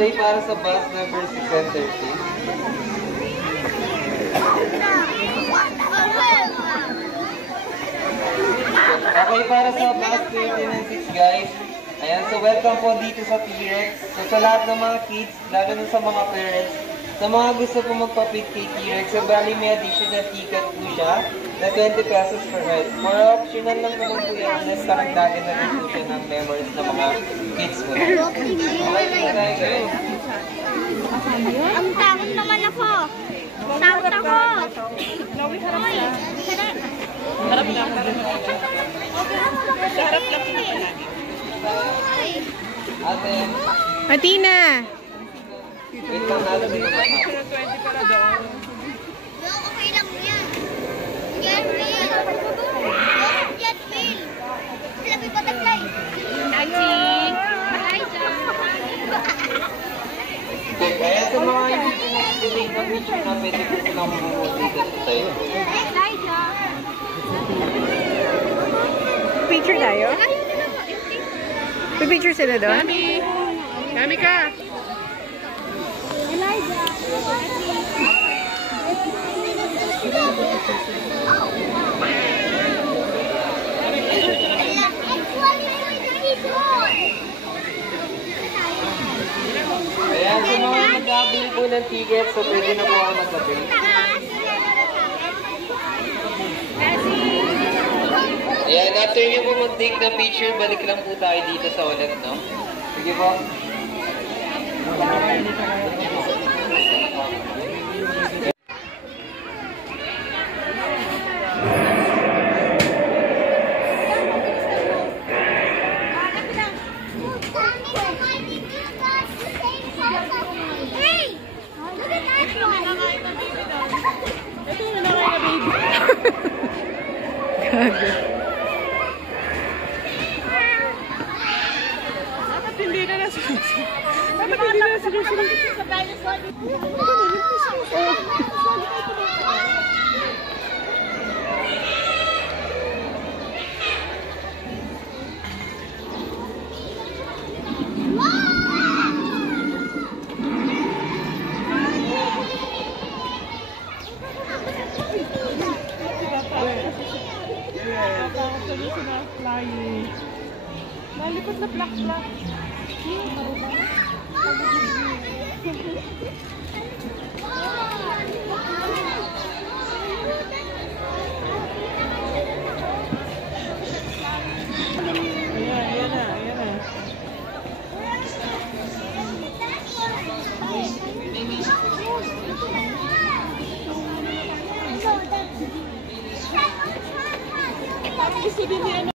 Okay, para sa bus number 613. Okay, para sa bus 13 guys. Ayan, so welcome po dito sa T-Rex. So sa lahat ng mga kids, lalo na sa mga parents, sa mga gusto po magpapit kay T-Rex, so bali may additional ticket po siya na 20 pesos per head. For optional lang naman po yan, unless karagdagan na rin po siya ng memories ng mga kids po. Okay, tayo guys. Ang takot naman ako. Takot ako. Hoy, Harap na. Harap lang po lagi. Ate. Matina! Wait lang natin dito. 20 para doon. okay lang yan. Get real. Get real. Sabi butterfly. Aching. Kaya sa mga hindi ko na-delete na picture na pwede ko silang mamumulitin tayo. Picture tayo? Pipicture sila doon? Kami ka! Kaya sa mga nag-abili po ng ticket, so pwede na po ako mag-abili. Ayan, after nyo po mag-take na picture, balik lang po tayo dito sa ulit, no? Sige po. Dapat hindi na nasusunod. Dapat hindi na nasusunod. Nalipot na plak-plak. Ayan na. Gusto din niya.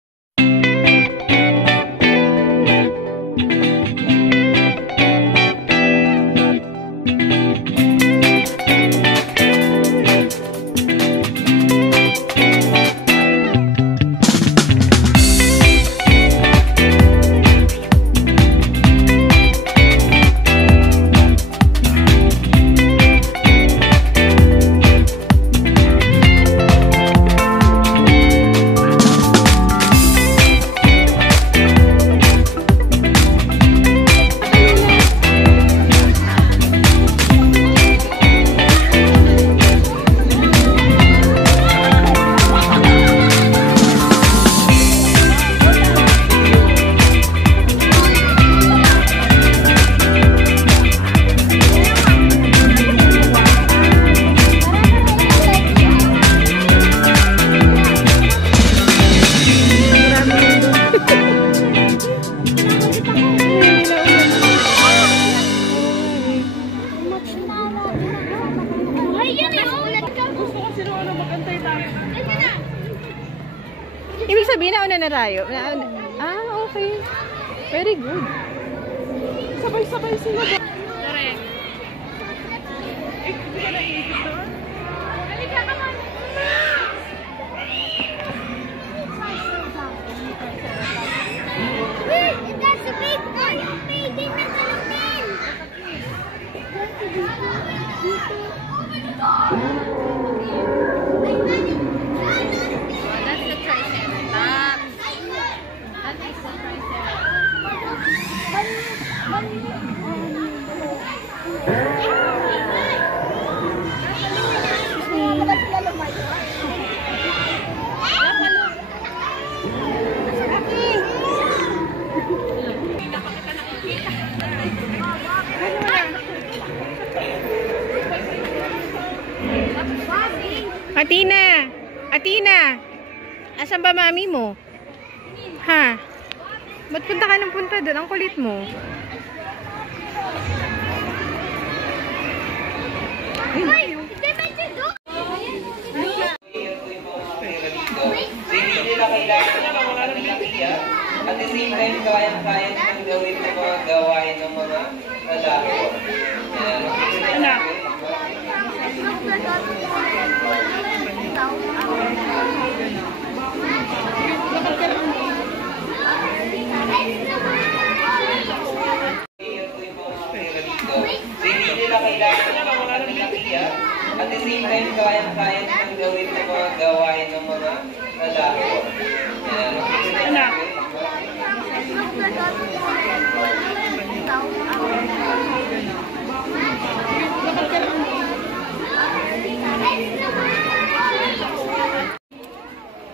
Ibig sabihin, nauna na tayo. Ah, okay. Very good. Sabay-sabay sila ba? Correct. Hindi ka naiisip doon? Halika ka man! Wait, that's a big one. Hindi na kalapin. That's the Triceratops. That is the Triceratops. Asan ba mami mo? Ha? Ba't punta ka ng punta doon? Ang kulit mo. Wait, hindi ba siya doon? Hindi nila kailangan ng mga kalalakihan. At the same time, kayang-kaya nilang gawin ng mga gawain ng mga lalaki. Anak. Hindi nila kailangan ng mga kalalakihan. At the same time, kayang-kaya nilang gawin ng mga gawain ng mga lalaki. Anak.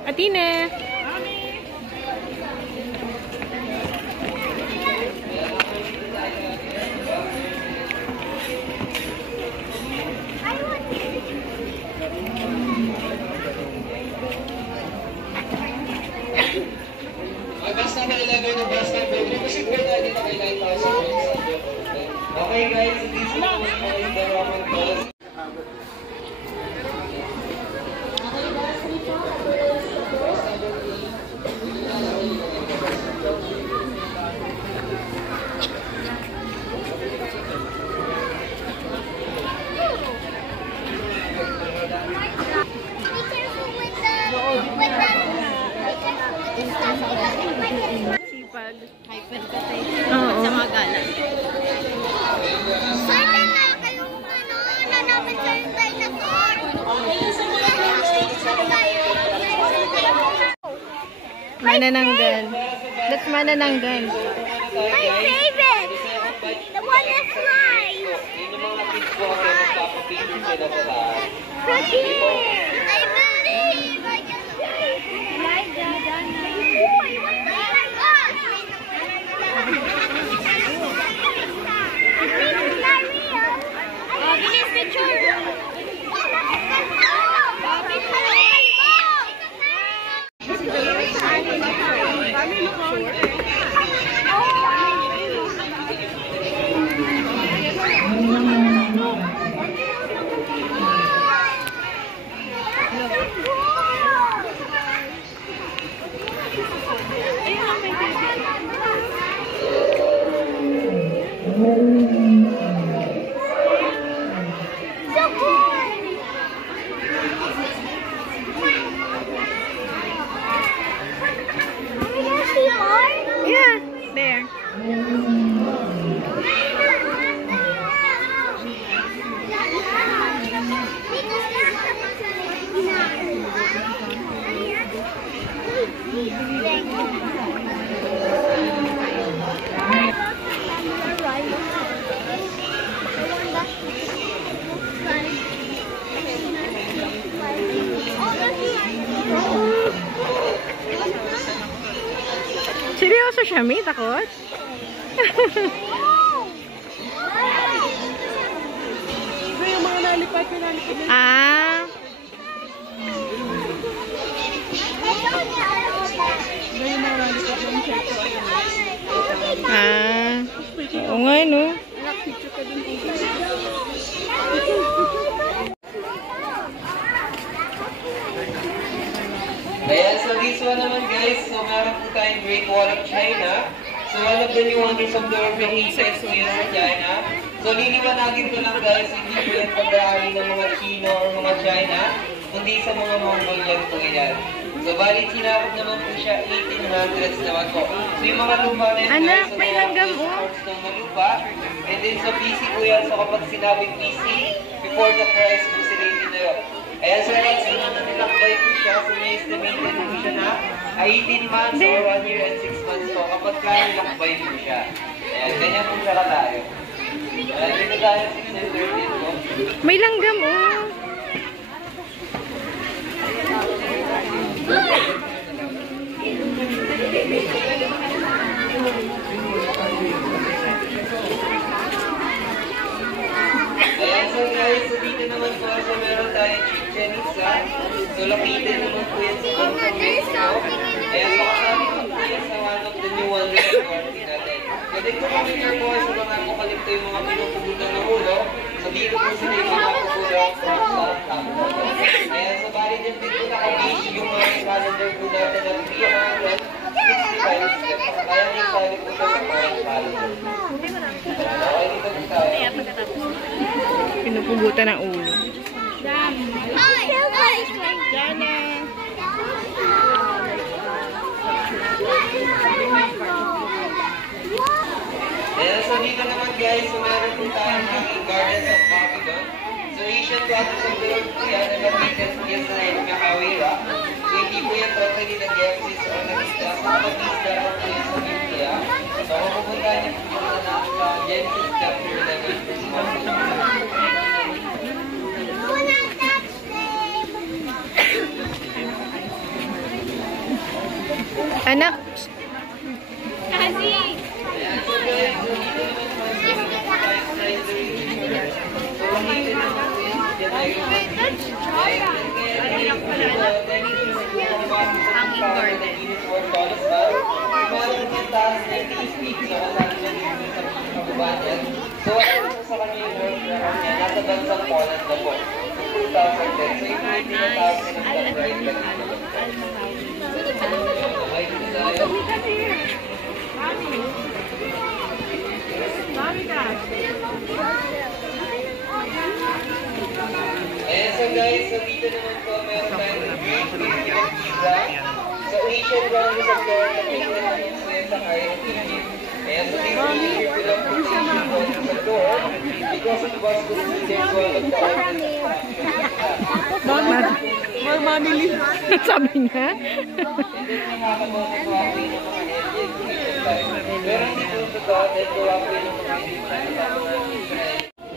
Atine! Basta na ilagay ng basta bedroom kasi po tayo dito kay 9,000. Okay guys, this is the Roman Calls. Sipag. Hyperpetition. Oo. Sa mga galang. Sana na kayong nanamin sa yung dinosaur. Manananggal. That's manananggal. My favorite! The one that flies! Yun yung mga kids ko kasi magpapapicture sila sa lahat. Cookie! I believe I can see! My God, Uy, what's that? At least it's not real. Bilis picture! Yeah, there. Seryoso siya, may takot? Yung mga nalipad. Ah. Ah. Oo nga, no? Ayan, so this one naman guys, so meron po tayong Great Wall of China. So one of the new wonders of the world places here sa China. So liliwanagin ko lang guys, hindi po yan pag-aari ng mga Chino o mga China, kundi sa mga Mongolian po yan. So bali, sinakot naman po siya 1800s naman po. So yung mga lupa na yan Anak, guys, so may mga langgam, oh. parts ng mga lupa. And then sa BC po yan, so kapag sinabing BC, before the Christ po sila yung tinayo. Ayan sir, so nilakbay po siya, so may estimated po siya na 18 months or 1 year and 6 months po kapag nilakbay po siya. Ayan, ganyan po siya katayo. Ayan, dito tayo 613 po. May langgam, oh. Ayan, so guys, so dito naman po, so meron tayong Chichen Itza. So located naman po yan sa Bangkok. lectometer po ay sa mga apokalipto yung mga pinupugutan ng ulo. So dito po sila yung mga pupugutan sa tapo. Ayan, so bali din dito nakabase yung mga calendar po natin ng 365 steps. Kaya din tayo po sa current calendar. Okay, dito po tayo. Pinupugutan ng ulo. Jana. Ayan, so dito naman guys, so meron po tayong mga Gardens of Babylon. So Asian classes of the Lord po yan, na located po yan sa Nakawira. So hindi po yan totally nag-exist o nag-istas. Sa pag-istas po yan sa Biblia. So kung pupuntahan niyo po dito na sa Genesis chapter 11 verse 1. Anak, Kasi. Ayan, so guys, so dito naman po Hanging garden. So, ano po sa kanya yung work record niya? Nasa bansang Poland na po. 2010. So, yung mga tinatawag na ng copyright ka dito. Okay, dito tayo. Ayan, so guys, so dito naman po meron tayong Great Pyramid of Giza. So Asian wonders of the world na pinagdalaman sa Cairo, Egypt. Ayan, so dito yung bilang po sa Asian wonders of the world because it was considered one of the More money leave. sabi niya. And then nakakabaw na po ako yung mga education tayo. Pero hindi po totoo dahil gawa po yung mga education tayo.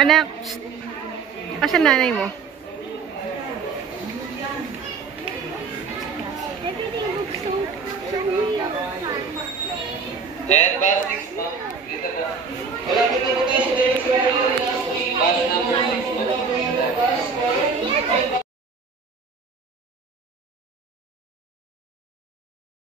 Anak, psst. Asan nanay mo? Everything looks so real. And basics, ma'am.